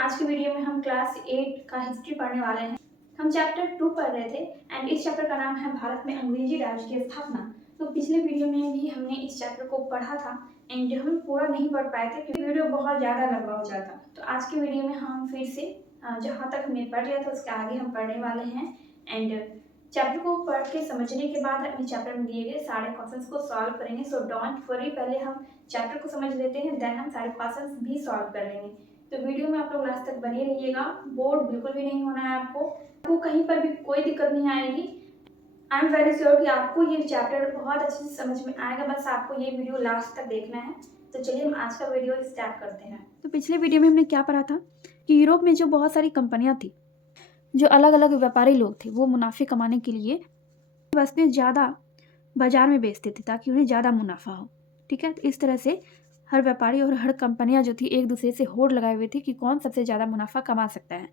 आज की वीडियो में हम क्लास 8 का हिस्ट्री पढ़ने वाले हैं। हम चैप्टर 2 पढ़ रहे थे एंड इस चैप्टर का नाम है भारत में अंग्रेजी राज की स्थापना। तो पिछले वीडियो में भी हमने इस चैप्टर को पढ़ा था एंड हम पूरा नहीं पढ़ पाए थे क्योंकि वीडियो बहुत ज़्यादा लंबा हो जाता। तो आज की वीडियो में हम फिर से जहाँ तक हमने पढ़ लिया था उसके आगे हम पढ़ने वाले हैं एंड चैप्टर को पढ़ के समझने के बाद अपने चैप्टर में दिए गए सारे क्वेश्चंस को सॉल्व करेंगे। सो डोंट वरी, पहले हम चैप्टर को समझ लेते हैं, देन हम सारे क्वेश्चंस भी सॉल्व कर लेंगे। तो वीडियो में आप लोग लास्ट तक बने रहिएगा, बोर्ड बिल्कुल भी नहीं होना है आपको कहीं पर भी कोई दिक्कत नहीं आएगी। आई एम वेरी श्योर कि आपको ये चैप्टर बहुत अच्छे से समझ में आएगा, बस आपको ये वीडियो लास्ट तक देखना है। तो चलिए हम आज का वीडियो स्टार्ट करते हैं। तो पिछले वीडियो में हमने क्या पढ़ा था कि यूरोप में जो बहुत सारी कंपनियां थी, जो अलग अलग व्यापारी लोग थे, वो मुनाफे कमाने के लिए वस्तुएं ज़्यादा बाजार में बेचते थे ताकि उन्हें ज़्यादा मुनाफा हो। ठीक है, तो इस तरह से हर व्यापारी और हर कंपनियां जो थी एक दूसरे से होड़ लगाए हुए थी कि कौन सबसे ज़्यादा मुनाफा कमा सकता है।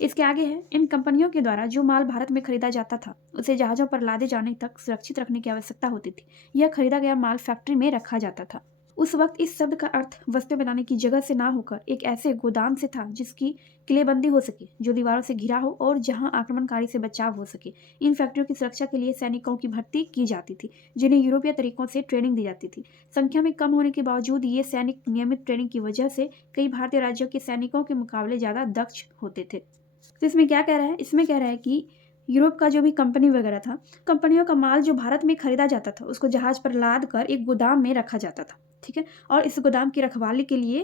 इसके आगे है, इन कंपनियों के द्वारा जो माल भारत में खरीदा जाता था उसे जहाज़ों पर लादे जाने तक सुरक्षित रखने की आवश्यकता होती थी। यह खरीदा गया माल फैक्ट्री में रखा जाता था। उस वक्त इस शब्द का अर्थ वस्तु बनाने की जगह से ना होकर एक ऐसे गोदाम से था जिसकी किलेबंदी हो सके, जो दीवारों से घिरा हो और जहां आक्रमणकारी से बचाव हो सके। इन फैक्ट्रियों की सुरक्षा के लिए सैनिकों की भर्ती की जाती थी, जिन्हें यूरोपीय तरीकों से ट्रेनिंग दी जाती थी। संख्या में कम होने के बावजूद ये सैनिक नियमित ट्रेनिंग की वजह से कई भारतीय राज्यों के सैनिकों के मुकाबले ज़्यादा दक्ष होते थे। तो इसमें क्या कह रहा है, इसमें कह रहा है कि यूरोप का जो भी कंपनी वगैरह था, कंपनियों का माल जो भारत में खरीदा जाता था उसको जहाज पर लाद कर एक गोदाम में रखा जाता था। ठीक है, और इस गोदाम की रखवाली के लिए,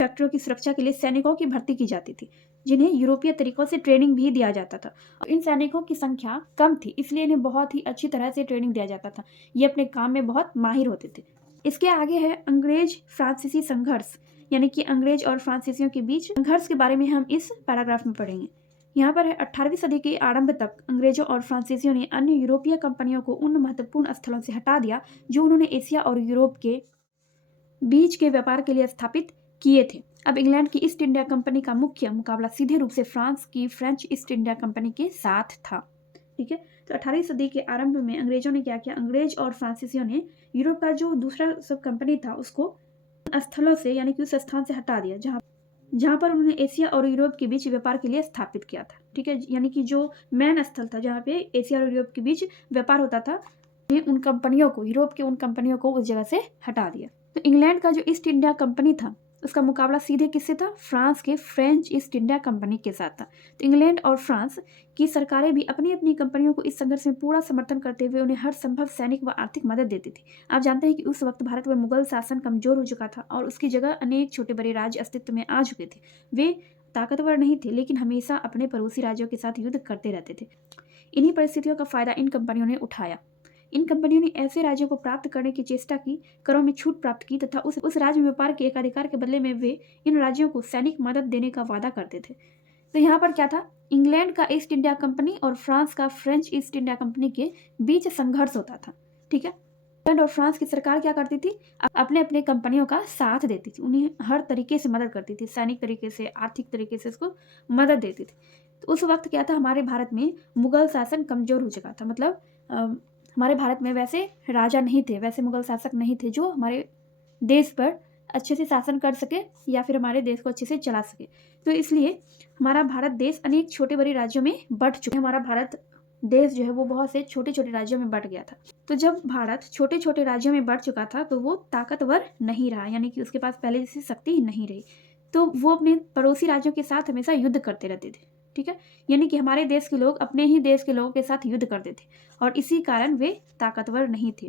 फैक्ट्रियों की सुरक्षा के लिए सैनिकों की भर्ती की जाती थी, जिन्हें यूरोपीय तरीकों से ट्रेनिंग भी दिया जाता था। इन सैनिकों की संख्या कम थी, इसलिए इन्हें बहुत ही अच्छी तरह से ट्रेनिंग दिया जाता था। ये अपने काम में बहुत माहिर होते थे। इसके आगे है अंग्रेज फ्रांसीसी संघर्ष, यानी कि अंग्रेज और फ्रांसीसियों के बीच संघर्ष के बारे में हम इस पैराग्राफ में पढ़ेंगे। यहाँ पर है, 18वीं सदी के आरंभ तक अंग्रेजों और फ्रांसीसियों ने अन्य यूरोपीय कंपनियों को उन महत्वपूर्ण स्थलों से हटा दिया जो उन्होंने एशिया और यूरोप के बीच के व्यापार के लिए स्थापित किए थे। अब इंग्लैंड की ईस्ट इंडिया कंपनी का मुख्य मुकाबला सीधे रूप से फ्रांस की फ्रेंच ईस्ट इंडिया कंपनी के साथ था। ठीक है, तो 18वीं सदी के आरंभ में अंग्रेजों ने क्या किया, अंग्रेज और फ्रांसीसियों ने यूरोप का जो दूसरा सब कंपनी था उसको स्थलों से, यानी कि उस स्थान से हटा दिया जहाँ पर उन्होंने एशिया और यूरोप के बीच व्यापार के लिए स्थापित किया था। ठीक है, यानी कि जो मेन स्थल था जहाँ पे एशिया और यूरोप के बीच व्यापार होता था, उन कंपनियों को, यूरोप के उन कंपनियों को उस जगह से हटा दिया। तो इंग्लैंड का जो ईस्ट इंडिया कंपनी था उसका मुकाबला सीधे किससे था, फ्रांस के फ्रेंच ईस्ट इंडिया कंपनी के साथ था। तो इंग्लैंड और फ्रांस की सरकारें भी अपनी अपनी कंपनियों को इस संघर्ष में पूरा समर्थन करते हुए उन्हें हर संभव सैनिक व आर्थिक मदद देती थी। आप जानते हैं कि उस वक्त भारत में मुगल शासन कमजोर हो चुका था और उसकी जगह अनेक छोटे बड़े राज्य अस्तित्व में आ चुके थे। वे ताकतवर नहीं थे, लेकिन हमेशा अपने पड़ोसी राज्यों के साथ युद्ध करते रहते थे। इन्हीं परिस्थितियों का फायदा इन कंपनियों ने उठाया। इन कंपनियों ने ऐसे राज्यों को प्राप्त करने की चेष्टा की, करों में छूट प्राप्त की तथा उस राज्य में व्यापार के एकाधिकार के बदले में वे इन राज्यों को सैनिक मदद देने का वादा करते थे। तो यहाँ पर क्या था, इंग्लैंड का ईस्ट इंडिया कंपनी और फ्रांस का फ्रेंच ईस्ट इंडिया कंपनी के बीच संघर्ष होता था। ठीक है, इंग्लैंड और फ्रांस की सरकार क्या करती थी, अपने अपने कंपनियों का साथ देती थी, उन्हें हर तरीके से मदद करती थी, सैनिक तरीके से, आर्थिक तरीके से उसको मदद देती थी। तो उस वक्त क्या था, हमारे भारत में मुगल शासन कमजोर हो चुका था। मतलब हमारे भारत में वैसे राजा नहीं थे, वैसे मुगल शासक नहीं थे जो हमारे देश पर अच्छे से शासन कर सके या फिर हमारे देश को अच्छे से चला सके। तो इसलिए हमारा भारत देश अनेक छोटे बड़े राज्यों में बंट चुका है। हमारा भारत देश जो है वो बहुत से छोटे छोटे राज्यों में बंट गया था। तो जब भारत छोटे छोटे राज्यों में बंट चुका था तो वो ताकतवर नहीं रहा, यानी कि उसके पास पहले जैसी शक्ति ही नहीं रही। तो वो अपने पड़ोसी राज्यों के साथ हमेशा युद्ध करते रहते थे। ठीक है, यानी कि हमारे देश के लोग अपने ही देश के लोगों के साथ युद्ध करते थे और इसी कारण वे ताकतवर नहीं थे।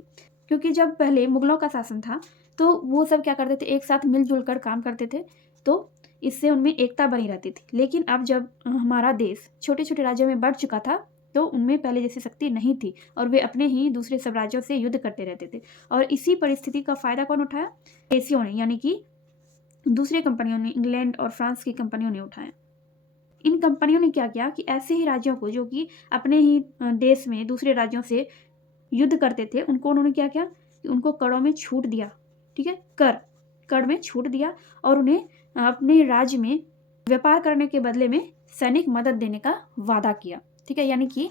क्योंकि जब पहले मुगलों का शासन था तो वो सब क्या करते थे, एक साथ मिलजुल कर काम करते थे, तो इससे उनमें एकता बनी रहती थी। लेकिन अब जब हमारा देश छोटे छोटे राज्यों में बढ़ चुका था तो उनमें पहले जैसी शक्ति नहीं थी और वे अपने ही दूसरे सब राज्यों से युद्ध करते रहते थे। और इसी परिस्थिति का फायदा कौन उठाया, देशियों ने, यानी कि दूसरी कंपनियों ने, इंग्लैंड और फ्रांस की कंपनियों ने उठाया। इन कंपनियों ने क्या किया कि ऐसे ही राज्यों को जो कि अपने ही देश में दूसरे राज्यों से युद्ध करते थे, उनको उन्होंने क्या किया कि उनको करों में छूट दिया। ठीक है, कर में छूट दिया और उन्हें अपने राज्य में व्यापार करने के बदले में सैनिक मदद देने का वादा किया। ठीक है, यानी कि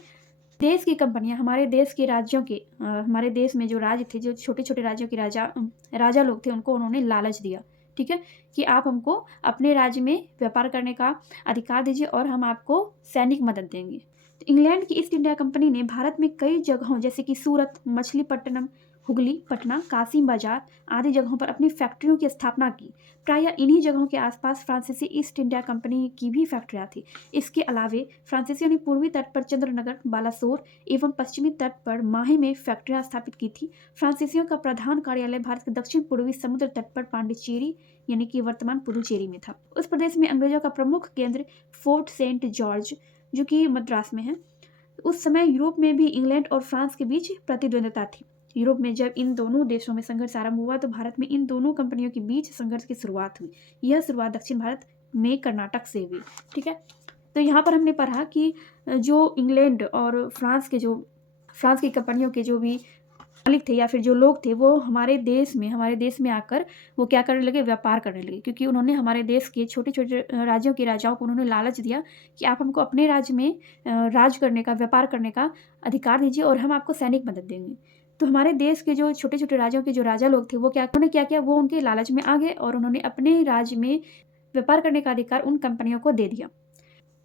देश की कंपनियां हमारे देश के राज्यों के, हमारे देश में जो राज्य थे, जो छोटे छोटे राज्यों के राजा लोग थे, उनको उन्होंने लालच दिया। ठीक है, कि आप हमको अपने राज्य में व्यापार करने का अधिकार दीजिए और हम आपको सैनिक मदद देंगे। तो इंग्लैंड की ईस्ट इंडिया कंपनी ने भारत में कई जगहों जैसे कि सूरत, मछलीपट्टनम, हुगली, पटना, कासिम बाजार आदि जगहों पर अपनी फैक्ट्रियों की स्थापना की। प्रायः इन्हीं जगहों के आसपास फ्रांसीसी ईस्ट इंडिया कंपनी की भी फैक्ट्रियाँ थी। इसके अलावे फ्रांसीसियों ने पूर्वी तट पर चंद्रनगर, बालासोर एवं पश्चिमी तट पर माहे में फैक्ट्रियाँ स्थापित की थी। फ्रांसीसियों का प्रधान कार्यालय भारत के दक्षिण पूर्वी समुद्र तट पर पांडिचेरी यानी कि वर्तमान पुडुचेरी में था। उस प्रदेश में अंग्रेजों का प्रमुख केंद्र फोर्ट सेंट जॉर्ज जो कि मद्रास में है। उस समय यूरोप में भी इंग्लैंड और फ्रांस के बीच प्रतिद्वंद्विता थी। यूरोप में जब इन दोनों देशों में संघर्ष आरंभ हुआ तो भारत में इन दोनों कंपनियों के बीच संघर्ष की शुरुआत हुई। यह शुरुआत दक्षिण भारत में कर्नाटक से हुई। ठीक है, तो यहाँ पर हमने पढ़ा कि जो इंग्लैंड और फ्रांस की कंपनियों के जो भी मालिक थे या फिर जो लोग थे वो हमारे देश में आकर वो क्या करने लगे, व्यापार करने लगे, क्योंकि उन्होंने हमारे देश के छोटे छोटे राज्यों के राजाओं को उन्होंने लालच दिया कि आप हमको अपने राज्य में राज करने का, व्यापार करने का अधिकार दीजिए और हम आपको सैनिक मदद देंगे। तो हमारे देश के जो छोटे छोटे राज्यों के जो राजा लोग थे वो उन्होंने क्या किया, वो उनके लालच में आ गए और उन्होंने अपने राज्य में व्यापार करने का अधिकार उन कंपनियों को दे दिया।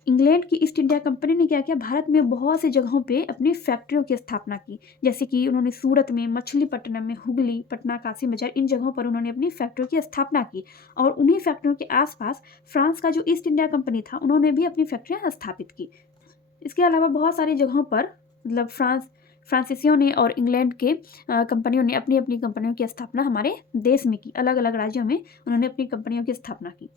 इंग्लैंड की ईस्ट इंडिया कंपनी ने क्या किया, भारत में बहुत सी जगहों पे अपनी फैक्ट्रियों की स्थापना की। जैसे कि उन्होंने सूरत में, मछलीपट्टनम में, हुगली, पटना, कासिम बाजार इन जगहों पर उन्होंने अपनी फैक्ट्रियों की स्थापना की और उन्हीं फैक्ट्रियों के आसपास फ्रांस का जो ईस्ट इंडिया कंपनी था उन्होंने भी अपनी फैक्ट्रियाँ स्थापित की। इसके अलावा बहुत सारी जगहों पर मतलब फ्रांसीसियों ने और इंग्लैंड के कंपनियों ने अपनी अपनी कंपनियों की स्थापना हमारे देश में की। अलग अलग राज्यों में उन्होंने अपनी कंपनियों की स्थापना की।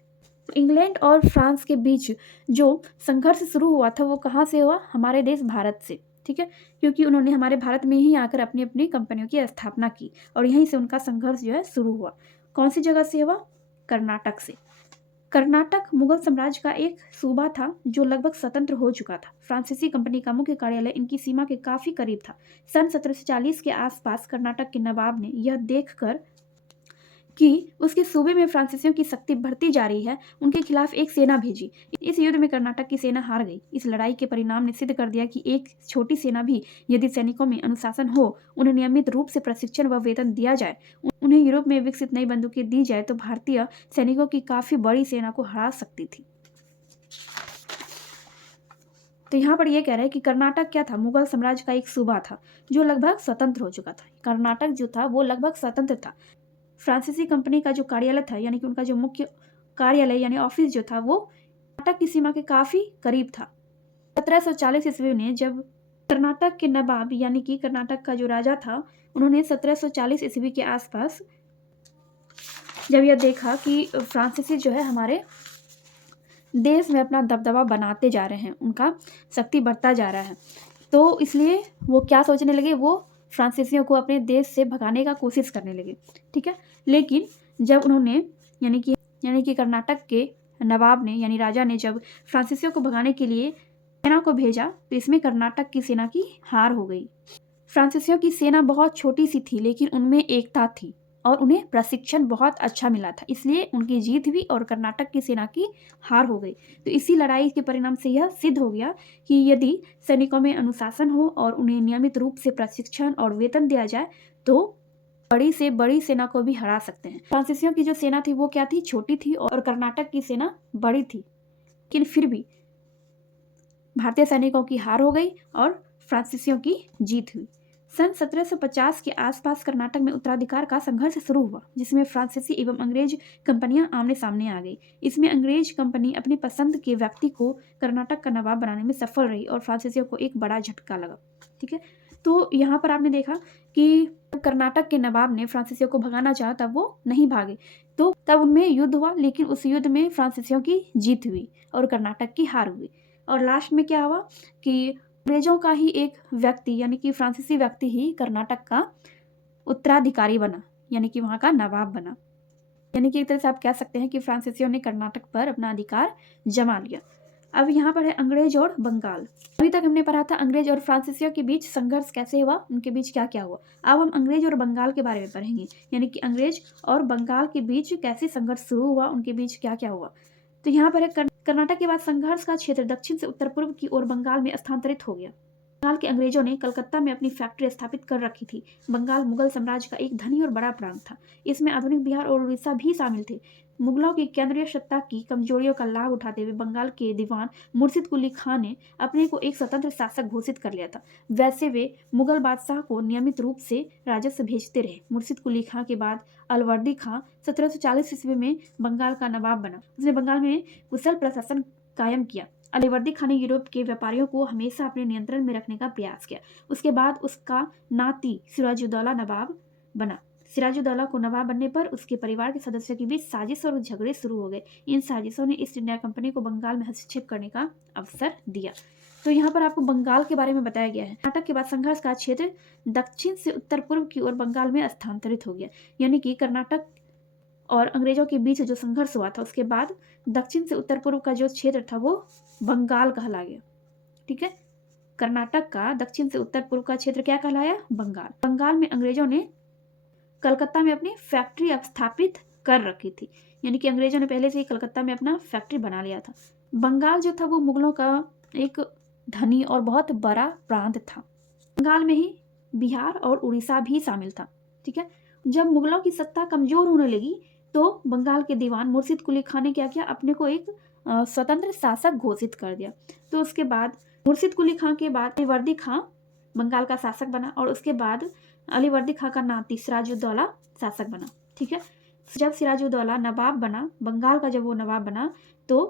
इंग्लैंड और फ्रांस के बीच जो संघर्ष शुरू हुआ था वो कहाँ से हुआ, हमारे देश भारत से। ठीक है, क्योंकि उन्होंने हमारे भारत में ही आकर अपनी अपनी कंपनियों की स्थापना की और यहीं से उनका संघर्ष जो है शुरू हुआ। कौन सी जगह से हुआ, कर्नाटक से। कर्नाटक मुगल साम्राज्य का एक सूबा था जो लगभग स्वतंत्र हो चुका था। फ्रांसीसी कंपनी का मुख्य कार्यालय इनकी सीमा के काफी करीब था। सन 1740 के आसपास कर्नाटक के नवाब ने यह देखकर कि उसके सूबे में फ्रांसीसियों की शक्ति बढ़ती जा रही है, उनके खिलाफ एक सेना भेजी। इस युद्ध में कर्नाटक की सेना हार गई। इस लड़ाई के परिणाम ने सिद्ध कर दिया कि एक छोटी सेना भी यदि सैनिकों में अनुशासन हो, उन्हें नियमित रूप से प्रशिक्षण व वेतन दिया जाए, उन्हें यूरोप में विकसित नई बंदूकें दी जाए तो भारतीय सैनिकों की काफी बड़ी सेना को हरा सकती थी। तो यहाँ पर यह कह रहा है कि कर्नाटक क्या था, मुगल साम्राज्य का एक सूबा था जो लगभग स्वतंत्र हो चुका था। कर्नाटक जो था वो लगभग स्वतंत्र था। फ्रांसीसी कंपनी का जो कार्यालय था यानी कि उनका जो मुख्य कार्यालय यानी ऑफिस जो था वो कर्नाटक की सीमा के काफी करीब था। 1740 ईस्वी में जब कर्नाटक के नवाब यानी कि कर्नाटक का जो राजा था उन्होंने 1740 ईस्वी के आसपास जब यह देखा कि फ्रांसीसी जो है हमारे देश में अपना दबदबा बनाते जा रहे हैं, उनका शक्ति बढ़ता जा रहा है, तो इसलिए वो क्या सोचने लगे, वो फ्रांसीसियों को अपने देश से भगाने का कोशिश करने लगे। ठीक है, लेकिन जब उन्होंने यानी कि कर्नाटक के नवाब ने यानी राजा ने जब फ्रांसीसियों को भगाने के लिए सेना को भेजा तो इसमें कर्नाटक की सेना की हार हो गई। फ्रांसीसियों की सेना बहुत छोटी सी थी लेकिन उनमें एकता थी और उन्हें प्रशिक्षण बहुत अच्छा मिला था, इसलिए उनकी जीत हुई और कर्नाटक की सेना की हार हो गई। तो इसी लड़ाई के परिणाम से यह सिद्ध हो गया कि यदि सैनिकों में अनुशासन हो और उन्हें नियमित रूप से प्रशिक्षण और वेतन दिया जाए तो बड़ी से बड़ी सेना को भी हरा सकते हैं। फ्रांसीसियों की जो सेना थी वो क्या थी, छोटी थी और कर्नाटक की सेना बड़ी थी, लेकिन फिर भी भारतीय सैनिकों की हार हो गई और फ्रांसीसियों की जीत हुई। सन 1750 के आसपास कर्नाटक में उत्तराधिकार का संघर्ष शुरू हुआ जिसमें फ्रांसीसी एवं अंग्रेज कंपनियां आमने सामने आ गई। इसमें अंग्रेज कंपनी अपनी पसंद के व्यक्ति को कर्नाटक का नवाब बनाने में सफल रही और फ्रांसीसियों को एक बड़ा झटका लगा। ठीक है, तो यहाँ पर आपने देखा कि कर्नाटक के नवाब ने फ्रांसीसियों को भगाना चाहा तब वो नहीं भागे, तो तब उनमें युद्ध हुआ, लेकिन उस युद्ध में फ्रांसीसियों की जीत हुई और कर्नाटक की हार हुई। और लास्ट में क्या हुआ कि अंग्रेजों का ही एक व्यक्ति यानी कि फ्रांसीसी व्यक्ति ही कर्नाटक का उत्तराधिकारी बना यानी कि वहाँ का नवाब बना। यानी कि एक तरह से आप कह सकते हैं कि फ्रांसीसियों ने कर्नाटक पर अपना अधिकार जमा लिया। अब यहाँ पर है अंग्रेज और बंगाल। अभी तक हमने पढ़ा था अंग्रेज और फ्रांसीसियों के बीच संघर्ष कैसे हुआ, उनके बीच क्या क्या हुआ। अब हम अंग्रेज और बंगाल के बारे में पढ़ेंगे, यानी कि अंग्रेज और बंगाल के बीच कैसे संघर्ष शुरू हुआ, उनके बीच क्या क्या हुआ। तो यहाँ पर है कर्नाटक के बाद संघर्ष का क्षेत्र दक्षिण से उत्तर पूर्व की ओर बंगाल में स्थानांतरित हो गया। बंगाल के अंग्रेजों ने कलकत्ता में अपनी फैक्ट्री स्थापित कर रखी थी। बंगाल मुगल साम्राज्य का एक धनी और बड़ा प्रांत था। इसमें आधुनिक बिहार और उड़ीसा भी शामिल थे। मुगलों की केंद्रीय सत्ता की कमजोरियों का लाभ उठाते हुए बंगाल के दीवान मुर्शिद कुली खां ने अपने को एक स्वतंत्र शासक घोषित कर लिया था। वैसे वे मुगल बादशाह को नियमित रूप से राजस्व भेजते रहे। मुर्शिद कुली खां के बाद अलवर्दी खां 1740 ईस्वी में बंगाल का नवाब बना। उसने बंगाल में कुशल प्रशासन कायम किया। अलवर्दी खान ने यूरोप के व्यापारियों को हमेशा अपने नियंत्रण में रखने का प्रयास किया। उसके बाद उसका नाती सिराजुद्दौला नवाब बना। सिराजुद्दौला को नवाब बनने पर उसके परिवार के सदस्यों के बीच साजिश और झगड़े शुरू हो गए। इन साजिशों ने ईस्ट इंडिया कंपनी को बंगाल में हस्तक्षेप करने का अवसर दिया। तो यहाँ पर आपको बंगाल के बारे में बताया गया है। कर्नाटक के बाद संघर्ष का क्षेत्र दक्षिण से उत्तर पूर्व की ओर बंगाल में स्थानांतरित हो गया। यानी कि कर्नाटक और अंग्रेजों के बीच जो संघर्ष हुआ था उसके बाद दक्षिण से उत्तर पूर्व का जो क्षेत्र था वो बंगाल कहला गया। ठीक है, कर्नाटक का दक्षिण से उत्तर पूर्व का क्षेत्र क्या कहलाया? बंगाल। बंगाल में अंग्रेजों ने कलकत्ता में अपनी फैक्ट्री स्थापित कर रखी थी। यानी कि अंग्रेजों ने पहले से ही कलकत्ता में अपना फैक्ट्री बना लिया था। बंगाल जो था वो मुगलों का एक धनी और बहुत बड़ा प्रांत था। बंगाल में ही बिहार और उड़ीसा भी शामिल था। ठीक है, जब मुगलों की सत्ता कमजोर होने लगी तो बंगाल के दीवान मुर्शिद कुली खां ने क्या किया? अपने को एक स्वतंत्र शासक घोषित कर दिया। तो उसके बाद मुर्शिद कुली खां के बाद अलीवर्दी खां बंगाल का शासक बना और उसके बाद अलीवर्दी खां का नाती सिराजुद्दौला शासक बना। ठीक है, जब सिराजुद्दौला नवाब बना, बंगाल का जब वो नवाब बना तो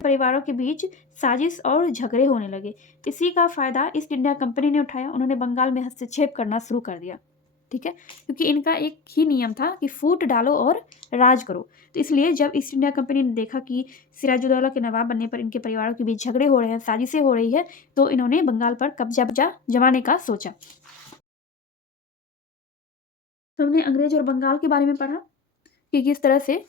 परिवारों के बीच साजिश और झगड़े होने लगे। इसी का फायदा ईस्ट इंडिया कंपनी ने उठाया। उन्होंने बंगाल में हस्तक्षेप करना शुरू कर दिया। ठीक है, क्योंकि इनका एक ही नियम था कि फूट डालो और राज करो। तो इसलिए जब ईस्ट इंडिया कंपनी ने देखा कि सिराजुद्दौला के नवाब बनने पर इनके परिवारों के बीच झगड़े हो रहे हैं, साजिशें हो रही है, तो इन्होंने बंगाल पर कब्जा जमाने का सोचा। तो हमने अंग्रेज और बंगाल के बारे में पढ़ा कि किस तरह से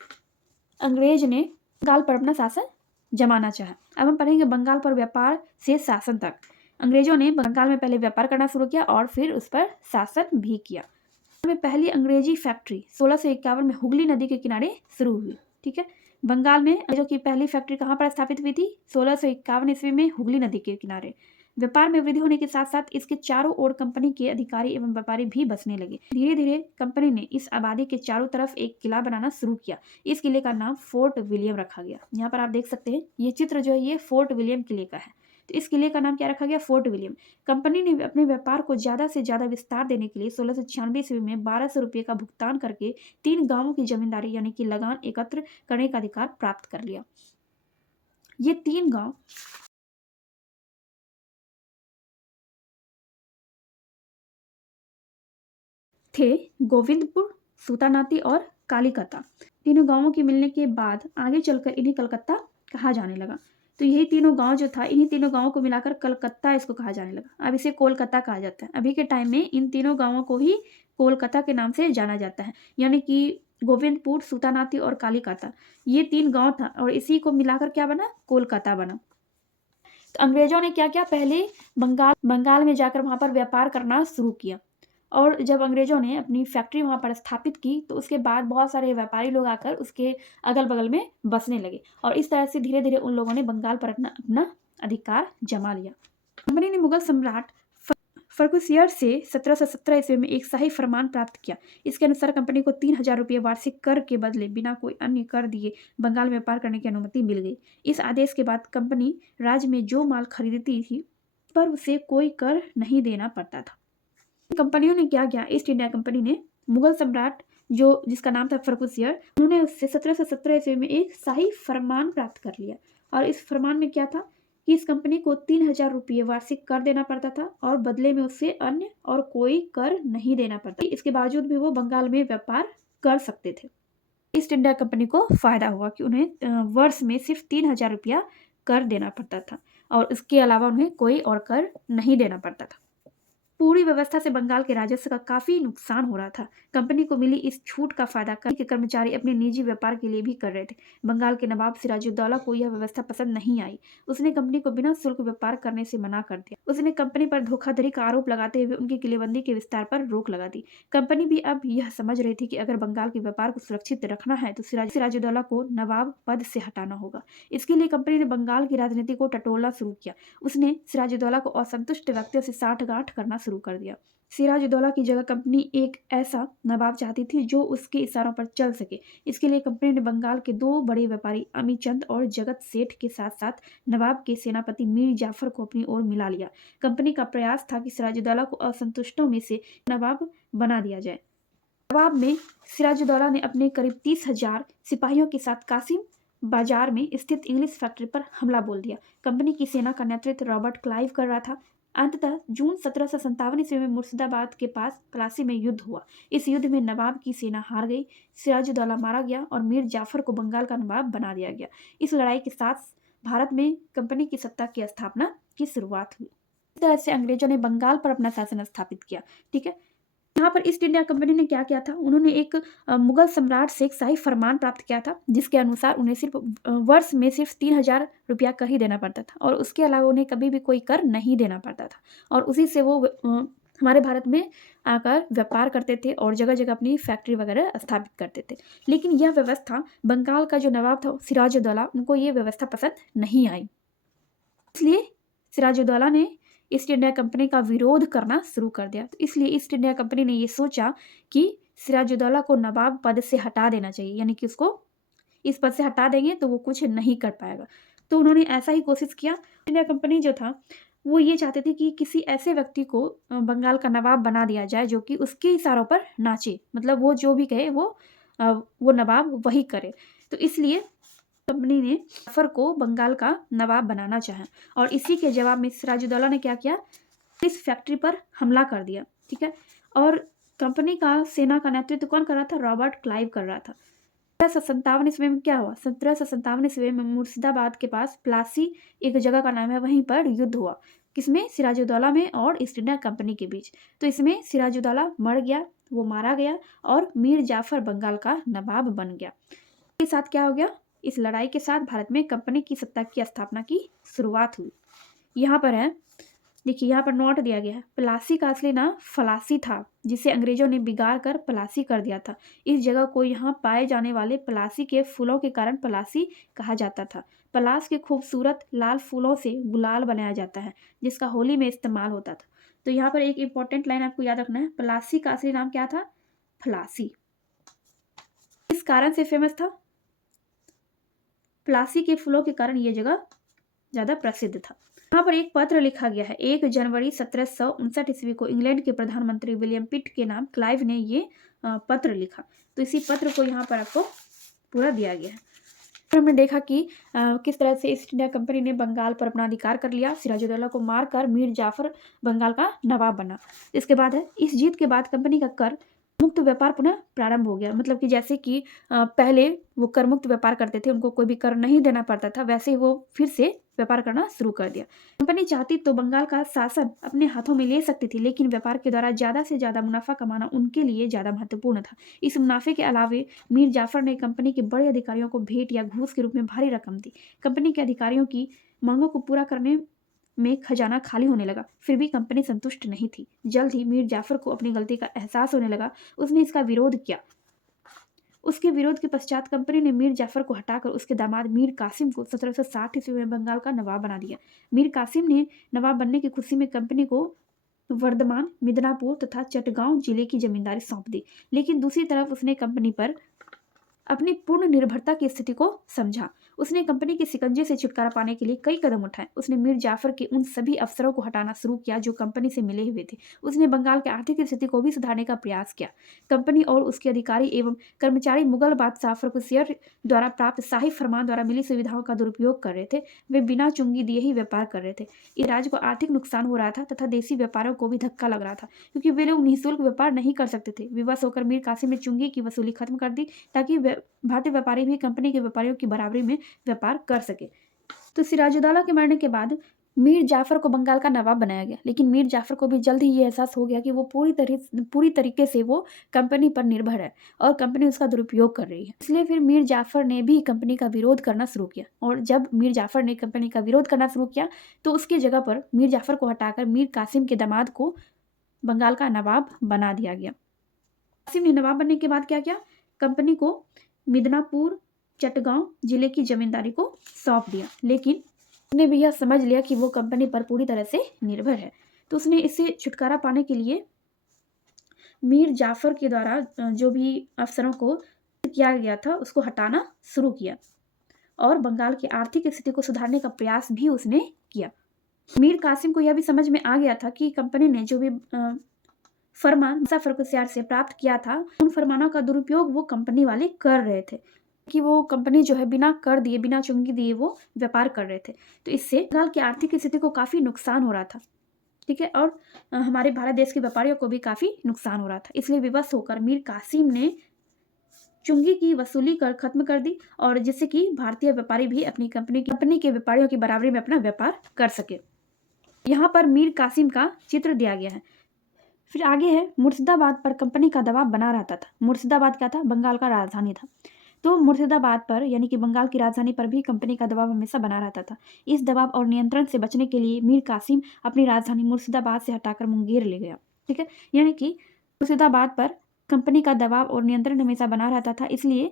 अंग्रेज ने बंगाल पर अपना शासन जमाना चाहा। अब हम पढ़ेंगे बंगाल पर व्यापार से शासन तक। अंग्रेजों ने बंगाल में पहले व्यापार करना शुरू किया और फिर उस पर शासन भी किया। में पहली अंग्रेजी फैक्ट्री 1651 में हुगली नदी के किनारे शुरू हुई। ठीक है, बंगाल में अंग्रेजों की पहली फैक्ट्री कहाँ पर स्थापित हुई थी? 1651 ईस्वी में हुगली नदी के किनारे। व्यापार में वृद्धि होने के साथ साथ इसके चारों ओर कंपनी के अधिकारी एवं व्यापारी भी बसने लगे। धीरे धीरे कंपनी ने इस आबादी के चारों तरफ एक किला बनाना शुरू किया। इस किले का नाम फोर्ट विलियम रखा गया। यहाँ पर आप देख सकते हैं ये चित्र जो है ये फोर्ट विलियम किले का है। तो इस किले का नाम क्या रखा गया? Fort William. कंपनी ने अपने व्यापार को ज्यादा से ज्यादा विस्तार देने के लिए 1696 ईस्वी में 1200 रुपये का भुगतान करके 3 गांवों की जमींदारी यानी कि लगान एकत्र करने का अधिकार प्राप्त कर लिया। ये 3 गांव थे गोविंदपुर, सूतानाती और कालीकता। तीनों गांवों के मिलने के बाद आगे चलकर इन्हें कलकत्ता कहा जाने लगा। तो यही तीनों गांव जो था, इन्हीं तीनों गांवों को मिलाकर कलकत्ता इसको कहा जाने लगा। अब इसे कोलकाता कहा जाता है। अभी के टाइम में इन तीनों गांवों को ही कोलकाता के नाम से जाना जाता है। यानी कि गोविंदपुर, सूतानाती और कालीकता ये 3 गांव था और इसी को मिलाकर क्या बना? कोलकाता बना। तो अंग्रेजों ने क्या किया? पहले बंगाल में जाकर वहां पर व्यापार करना शुरू किया और जब अंग्रेजों ने अपनी फैक्ट्री वहां पर स्थापित की तो उसके बाद बहुत सारे व्यापारी लोग आकर उसके अगल बगल में बसने लगे और इस तरह से धीरे धीरे उन लोगों ने बंगाल पर अपना अधिकार जमा लिया। कंपनी ने मुगल सम्राट फर्रुखसियर से 1717 ईस्वी में एक शाही फरमान प्राप्त किया। इसके अनुसार कंपनी को 3000 रुपये वार्षिक कर के बदले बिना कोई अन्य कर दिए बंगाल में व्यापार करने की अनुमति मिल गई। इस आदेश के बाद कंपनी राज्य में जो माल खरीदती थी पर उसे कोई कर नहीं देना पड़ता था। कंपनियों ने क्या किया? ईस्ट इंडिया कंपनी ने मुगल सम्राट जिसका नाम था फर्रुखसियर, उन्होंने उससे 1717 ईस्वी में एक शाही फरमान प्राप्त कर लिया और इस फरमान में क्या था कि इस कंपनी को 3000 रुपये वार्षिक कर देना पड़ता था और बदले में उससे अन्य और कोई कर नहीं देना पड़ता। इसके बावजूद भी वो बंगाल में व्यापार कर सकते थे। ईस्ट इंडिया कंपनी को फायदा हुआ कि उन्हें वर्ष में सिर्फ 3000 रुपया कर देना पड़ता था और इसके अलावा उन्हें कोई और कर नहीं देना पड़ता था। पूरी व्यवस्था से बंगाल के राजस्व का काफी नुकसान हो रहा था। कंपनी को मिली इस छूट का फायदा कंपनी के कर्मचारी अपने निजी व्यापार के लिए भी कर रहे थे। बंगाल के नवाब सिराजुद्दौला को यह व्यवस्था पसंद नहीं आई। उसने कंपनी को बिना शुल्क व्यापार करने से मना कर दिया। उसने कंपनी पर धोखाधड़ी का आरोप लगाते हुए उनकी किलेबंदी के विस्तार पर रोक लगा दी। कंपनी भी अब यह समझ रही थी कि अगर बंगाल के व्यापार को सुरक्षित रखना है तो सिराजुद्दौला को नवाब पद से हटाना होगा। इसके लिए कंपनी ने बंगाल की राजनीति को टटोलना शुरू किया। उसने सिराजुद्दौला को असंतुष्ट व्यक्तियों से साठगांठ करना शुरू कर दिया। सिराजुद्दौला की जगह कंपनी एक ऐसा नवाब चाहती थी जो उसके इशारों पर चल सके। इसके लिए कंपनी ने बंगाल के दो बड़े व्यापारी अमीचंद और जगत सेठ के साथ साथ नवाब के सेनापति मीर जाफर को अपनी ओर मिला लिया। कंपनी का प्रयास था कि सिराजुद्दौला को असंतुष्टों में से नवाब बना दिया जाए। जवाब में सिराजुद्दौला ने अपने करीब 30,000 सिपाहियों के साथ कासिम बाजार में स्थित इंग्लिश फैक्ट्री पर हमला बोल दिया। कंपनी की सेना का नेतृत्व रॉबर्ट क्लाइव कर रहा था। अंततः जून 1757 ईस्वी में मुर्शिदाबाद के पास प्लासी में युद्ध हुआ। इस युद्ध में नवाब की सेना हार गई, सिराजुद्दौला मारा गया और मीर जाफर को बंगाल का नवाब बना दिया गया। इस लड़ाई के साथ भारत में कंपनी की सत्ता की स्थापना की शुरुआत हुई। इस तरह से अंग्रेजों ने बंगाल पर अपना शासन स्थापित किया। ठीक है, यहाँ पर ईस्ट इंडिया कंपनी ने क्या किया था, उन्होंने एक मुगल सम्राट से एक शाही फरमान प्राप्त किया था जिसके अनुसार उन्हें सिर्फ वर्ष में सिर्फ 3,000 रुपया कर ही देना पड़ता था और उसके अलावा उन्हें कभी भी कोई कर नहीं देना पड़ता था और उसी से वो हमारे भारत में आकर व्यापार करते थे और जगह जगह अपनी फैक्ट्री वगैरह स्थापित करते थे। लेकिन यह व्यवस्था बंगाल का जो नवाब था सिराजुद्दौला, उनको ये व्यवस्था पसंद नहीं आई। इसलिए सिराजुद्दौला ने ईस्ट इंडिया कंपनी का विरोध करना शुरू कर दिया। तो इसलिए ईस्ट इंडिया कंपनी ने ये सोचा कि सिराजुद्दौला को नवाब पद से हटा देना चाहिए, यानी कि उसको इस पद से हटा देंगे तो वो कुछ नहीं कर पाएगा। तो उन्होंने ऐसा ही कोशिश किया। ईस्ट इंडिया कंपनी जो था वो ये चाहते थे कि किसी ऐसे व्यक्ति को बंगाल का नवाब बना दिया जाए जो कि उसके इशारों पर नाचे, मतलब वो जो भी कहे वो नवाब वही करे। तो इसलिए कंपनी ने जाफर को बंगाल का नवाब बनाना चाहा और इसी के जवाब में सिराजुद्दौला ने क्या किया, इस फैक्ट्री पर हमला कर दिया। ठीक है, और कंपनी का सेना का नेतृत्व कौन कर रहा था, रॉबर्ट क्लाइव कर रहा था। 1757 ईस्वी में क्या हुआ, 1757 ईस्वी में मुर्शिदाबाद के पास प्लासी एक जगह का नाम है, वहीं पर युद्ध हुआ। किसमें, सिराजुद्दौला में और ईस्ट इंडिया कंपनी के बीच। तो इसमें सिराजुद्दौला मर गया, वो मारा गया और मीर जाफर बंगाल का नवाब बन गया। इसके साथ क्या हो गया, इस लड़ाई के साथ भारत में कंपनी की सत्ता की स्थापना की शुरुआत हुई। यहाँ पर है, देखिए यहाँ पर नोट दिया गया है, प्लासी का असली नाम फलासी था जिसे अंग्रेजों ने बिगाड़ कर प्लासी कर दिया था। इस जगह को यहाँ पाए जाने वाले पलासी के फूलों के कारण पलासी कहा जाता था। पलास के खूबसूरत लाल फूलों से गुलाल बनाया जाता है जिसका होली में इस्तेमाल होता था। तो यहाँ पर एक इंपॉर्टेंट लाइन आपको याद रखना है, पलासी का असली नाम क्या था, फलासी। इस कारण से फेमस था, प्लासी के फूलों के कारण यह जगह ज्यादा प्रसिद्ध था। यहाँ पर एक पत्र लिखा गया है, 1 जनवरी 1759 ईस्वी को इंग्लैंड के प्रधानमंत्री विलियम पिट के नाम क्लाइव ने ये पत्र लिखा। तो इसी पत्र को यहाँ पर आपको पूरा दिया गया है। हमने देखा कि किस तरह से ईस्ट इंडिया कंपनी ने बंगाल पर अपना अधिकार कर लिया, सिराजुद्दौला को मारकर मीर जाफर बंगाल का नवाब बना। इसके बाद है, इस जीत के बाद कंपनी का कर मुक्त व्यापार पुनः प्रारंभ हो गया। मतलब कि जैसे कि पहले वो कर मुक्त व्यापार करते थे, उनको कोई भी कर नहीं देना पड़ता था, वैसे ही वो फिर से व्यापार करना शुरू कर दिया। कंपनी चाहती तो बंगाल का शासन अपने हाथों में ले सकती थी, लेकिन व्यापार के द्वारा ज्यादा से ज्यादा मुनाफा कमाना उनके लिए ज्यादा महत्वपूर्ण था। इस मुनाफे के अलावे मीर जाफर ने कंपनी के बड़े अधिकारियों को भेंट या घूस के रूप में भारी रकम दी। कंपनी के अधिकारियों की मांगों को पूरा करने में खजाना खाली होने लगा, फिर भी कंपनी संतुष्ट नहीं थी। जल्द ही मीर जाफर को अपनी गलती का एहसास होने लगा, उसने इसका विरोध किया। उसके विरोध के पश्चात कंपनी ने मीर जाफर को हटाकर उसके दामाद मीर कासिम को 1760 ईस्वी में बंगाल का नवाब बना दिया। मीर कासिम ने नवाब बनने की खुशी में कंपनी को वर्धमान, मिदनापुर तथा चटगांव जिले की जमींदारी सौंप दी, लेकिन दूसरी तरफ उसने कंपनी पर अपनी पूर्ण निर्भरता की स्थिति को समझा। उसने कंपनी के शिकंजे से छुटकारा पाने के लिए कई कदम उठाए। उसने मीर जाफर के उन सभी अफसरों को हटाना शुरू किया जो कंपनी से मिले हुए थे। उसने बंगाल के आर्थिक स्थिति को भी सुधारने का प्रयास किया। कंपनी और उसके अधिकारी एवं कर्मचारी मुगल बादशाह फर्रुखसियर द्वारा प्राप्त शाही फरमान द्वारा मिली सुविधाओं का दुरुपयोग कर रहे थे। वे बिना चुंगी दिए ही व्यापार कर रहे थे। इस राज्य को आर्थिक नुकसान हो रहा था तथा देसी व्यापारियों को भी धक्का लग रहा था, क्योंकि वे लोग निःशुल्क व्यापार नहीं कर सकते थे। विवश होकर मीर कासिम ने चुंगी की वसूली खत्म कर दी ताकि भारतीय व्यापारी भी कंपनी के व्यापारियों की बराबरी में व्यापार कर सके। तो सिराजुद्दौला के मरने के बाद मीर जाफ़र को बंगाल का नवाब बनाया गया, लेकिन मीर जाफ़र को भी जल्द ही ये एहसास हो गया कि वो पूरी तरीके से वो कंपनी पर निर्भर है और कंपनी उसका दुरुपयोग कर रही है। इसलिए फिर मीर जाफ़र ने भी कंपनी का विरोध करना शुरू किया, और जब मीर जाफ़र ने कंपनी का विरोध करना शुरू किया तो उसकी जगह पर मीर जाफ़र को हटाकर मीर कासिम के दामाद को बंगाल का नवाब बना दिया गया। कासिम ने नवाब बनने के बाद क्या किया, कंपनी को मिदनापुर चटगांव जिले की जमींदारी को सौंप दिया, लेकिन उसने भी यह समझ लिया कि वो कंपनी पर पूरी तरह से निर्भर है। तो उसने इससे छुटकारा पाने के लिए मीर जाफ़र के द्वारा जो भी अफसरों को किया गया था उसको हटाना शुरू किया, और बंगाल की आर्थिक स्थिति को सुधारने का प्रयास भी उसने किया। मीर कासिम को यह भी समझ में आ गया था कि कंपनी ने जो भी फरमान फर्रुखसियार से प्राप्त किया था, उन फरमानों का दुरुपयोग वो कंपनी वाले कर रहे थे, कि वो कंपनी जो है बिना कर दिए, बिना चुंगी दिए वो व्यापार कर रहे थे। तो इससे बंगाल की आर्थिक स्थिति को काफ़ी नुकसान हो रहा था, ठीक है, और हमारे भारत देश के व्यापारियों को भी काफ़ी नुकसान हो रहा था। इसलिए विवश होकर मीर कासिम ने चुंगी की वसूली कर खत्म कर दी, और जिससे कि भारतीय व्यापारी भी अपनी कंपनी के व्यापारियों की बराबरी में अपना व्यापार कर सके। यहाँ पर मीर कासिम का चित्र दिया गया है। फिर आगे है, मुर्शिदाबाद पर कंपनी का दबाव बना रहता था। मुर्शिदाबाद क्या था, बंगाल का राजधानी था। तो मुर्शिदाबाद पर यानी कि बंगाल की राजधानी पर भी कंपनी का दबाव हमेशा बना रहता था। इस दबाव और नियंत्रण से बचने के लिए मीर कासिम अपनी राजधानी मुर्शिदाबाद से हटाकर मुंगेर ले गया, ठीक है, यानी कि मुर्शिदाबाद पर कंपनी का दबाव और नियंत्रण हमेशा बना रहता था, इसलिए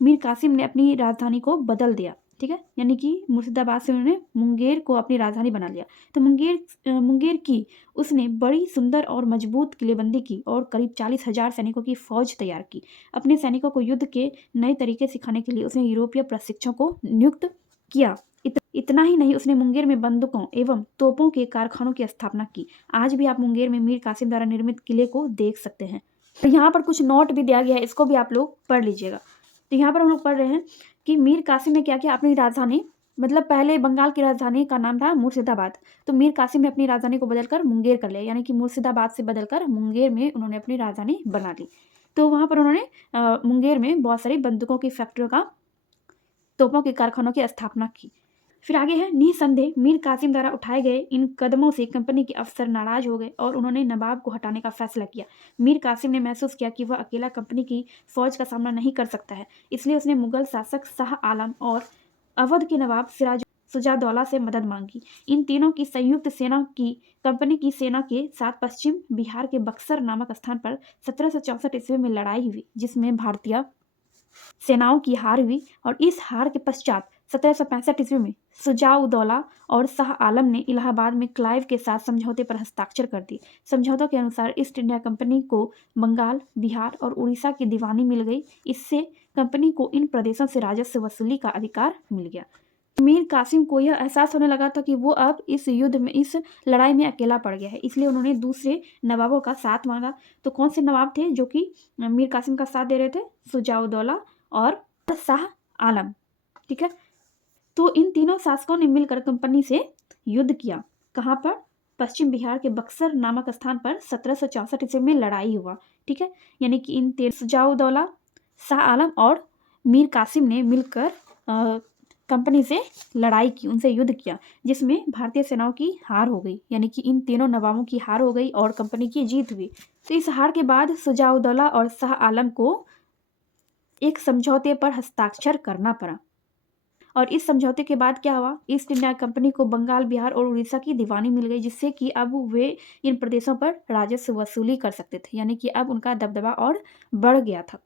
मीर कासिम ने अपनी राजधानी को बदल दिया, ठीक है, यानी कि मुर्शिदाबाद से उन्होंने मुंगेर को अपनी राजधानी बना लिया। तो मुंगेर की उसने बड़ी सुंदर और मजबूत किलेबंदी की और करीब 40,000 सैनिकों की फौज तैयार की। अपने सैनिकों को युद्ध के नए तरीके सिखाने के लिए उसने यूरोपीय प्रशिक्षकों को नियुक्त किया। इतना ही नहीं, उसने मुंगेर में बंदूकों एवं तोपों के कारखानों की स्थापना की। आज भी आप मुंगेर में मीर कासिम द्वारा निर्मित किले को देख सकते हैं। तो यहाँ पर कुछ नोट भी दिया गया है, इसको भी आप लोग पढ़ लीजिएगा। तो यहाँ पर हम लोग पढ़ रहे हैं कि मीर कासिम ने क्या किया, अपनी राजधानी, मतलब पहले बंगाल की राजधानी का नाम था मुर्शिदाबाद, तो मीर कासिम ने अपनी राजधानी को बदलकर मुंगेर कर लिया, यानी कि मुर्शिदाबाद से बदलकर मुंगेर में उन्होंने अपनी राजधानी बना ली। तो वहाँ पर उन्होंने मुंगेर में बहुत सारी बंदूकों की फैक्ट्रियों का, तोपों के कारखानों की स्थापना की। फिर आगे है, निसंदेह मीर कासिम द्वारा उठाए गए इन कदमों से कंपनी के अफसर नाराज हो गए और उन्होंने नवाब को हटाने का फैसला किया। मीर कासिम ने महसूस किया कि वह अकेला कंपनी की फौज का सामना नहीं कर सकता है, इसलिए उसने मुगल शासक शाह आलम और अवध के नवाब सिराज सुजादौला से मदद मांगी। इन तीनों की संयुक्त सेना की कंपनी की सेना के साथ पश्चिम बिहार के बक्सर नामक स्थान पर 1764 ईस्वी में लड़ाई हुई, जिसमें भारतीय सेनाओं की हार हुई, और इस हार के पश्चात 1765 ईस्वी में सुजाउदौला और शाह आलम ने इलाहाबाद में क्लाइव के साथ समझौते पर हस्ताक्षर कर दिए। समझौतों के अनुसार ईस्ट इंडिया कंपनी को बंगाल, बिहार और उड़ीसा की दीवानी मिल गई। इससे कंपनी को इन प्रदेशों से राजस्व वसूली का अधिकार मिल गया। मीर कासिम को यह एहसास होने लगा था कि वो अब इस युद्ध में, इस लड़ाई में अकेला पड़ गया है, इसलिए उन्होंने दूसरे नवाबों का साथ मांगा। तो कौन से नवाब थे जो कि मीर कासिम का साथ दे रहे थे? सुजाउदौला और शाह आलम, ठीक है। तो इन तीनों शासकों ने मिलकर कंपनी से युद्ध किया। कहाँ पर? पश्चिम बिहार के बक्सर नामक स्थान पर 1764 ईस्वी में लड़ाई हुआ, ठीक है, यानी कि इन सुजाउदौला, शाह आलम और मीर कासिम ने मिलकर कंपनी से लड़ाई की, उनसे युद्ध किया, जिसमें भारतीय सेनाओं की हार हो गई, यानी कि इन तीनों नवाबों की हार हो गई और कंपनी की जीत हुई। तो इस हार के बाद सुजाउदौला और शाह आलम को एक समझौते पर हस्ताक्षर करना पड़ा, और इस समझौते के बाद क्या हुआ, ईस्ट इंडिया कंपनी को बंगाल, बिहार और उड़ीसा की दीवानी मिल गई, जिससे कि अब वे इन प्रदेशों पर राजस्व वसूली कर सकते थे, यानी कि अब उनका दबदबा और बढ़ गया था।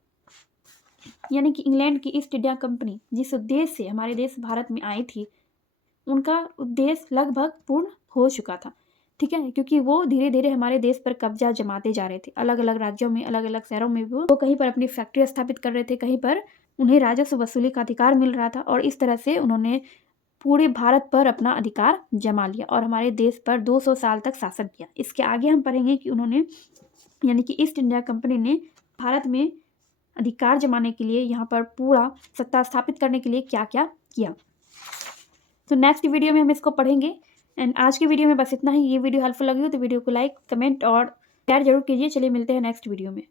यानी कि इंग्लैंड की ईस्ट इंडिया कंपनी जिस उद्देश्य से हमारे देश भारत में आई थी, उनका उद्देश्य लगभग पूर्ण हो चुका था, ठीक है, क्योंकि वो धीरे धीरे हमारे देश पर कब्जा जमाते जा रहे थे। अलग अलग राज्यों में, अलग अलग शहरों में वो कहीं पर अपनी फैक्ट्री स्थापित कर रहे थे, कहीं पर उन्हें राजस्व वसूली का अधिकार मिल रहा था, और इस तरह से उन्होंने पूरे भारत पर अपना अधिकार जमा लिया और हमारे देश पर 200 साल तक शासन किया। इसके आगे हम पढ़ेंगे कि उन्होंने, यानी कि ईस्ट इंडिया कंपनी ने भारत में अधिकार जमाने के लिए, यहाँ पर पूरा सत्ता स्थापित करने के लिए क्या क्या किया। तो नेक्स्ट वीडियो में हम इसको पढ़ेंगे। एंड आज की वीडियो में बस इतना ही। ये वीडियो हेल्पफुल लगी हो तो वीडियो को लाइक, कमेंट और शेयर जरूर कीजिए। चलिए मिलते हैं नेक्स्ट वीडियो में।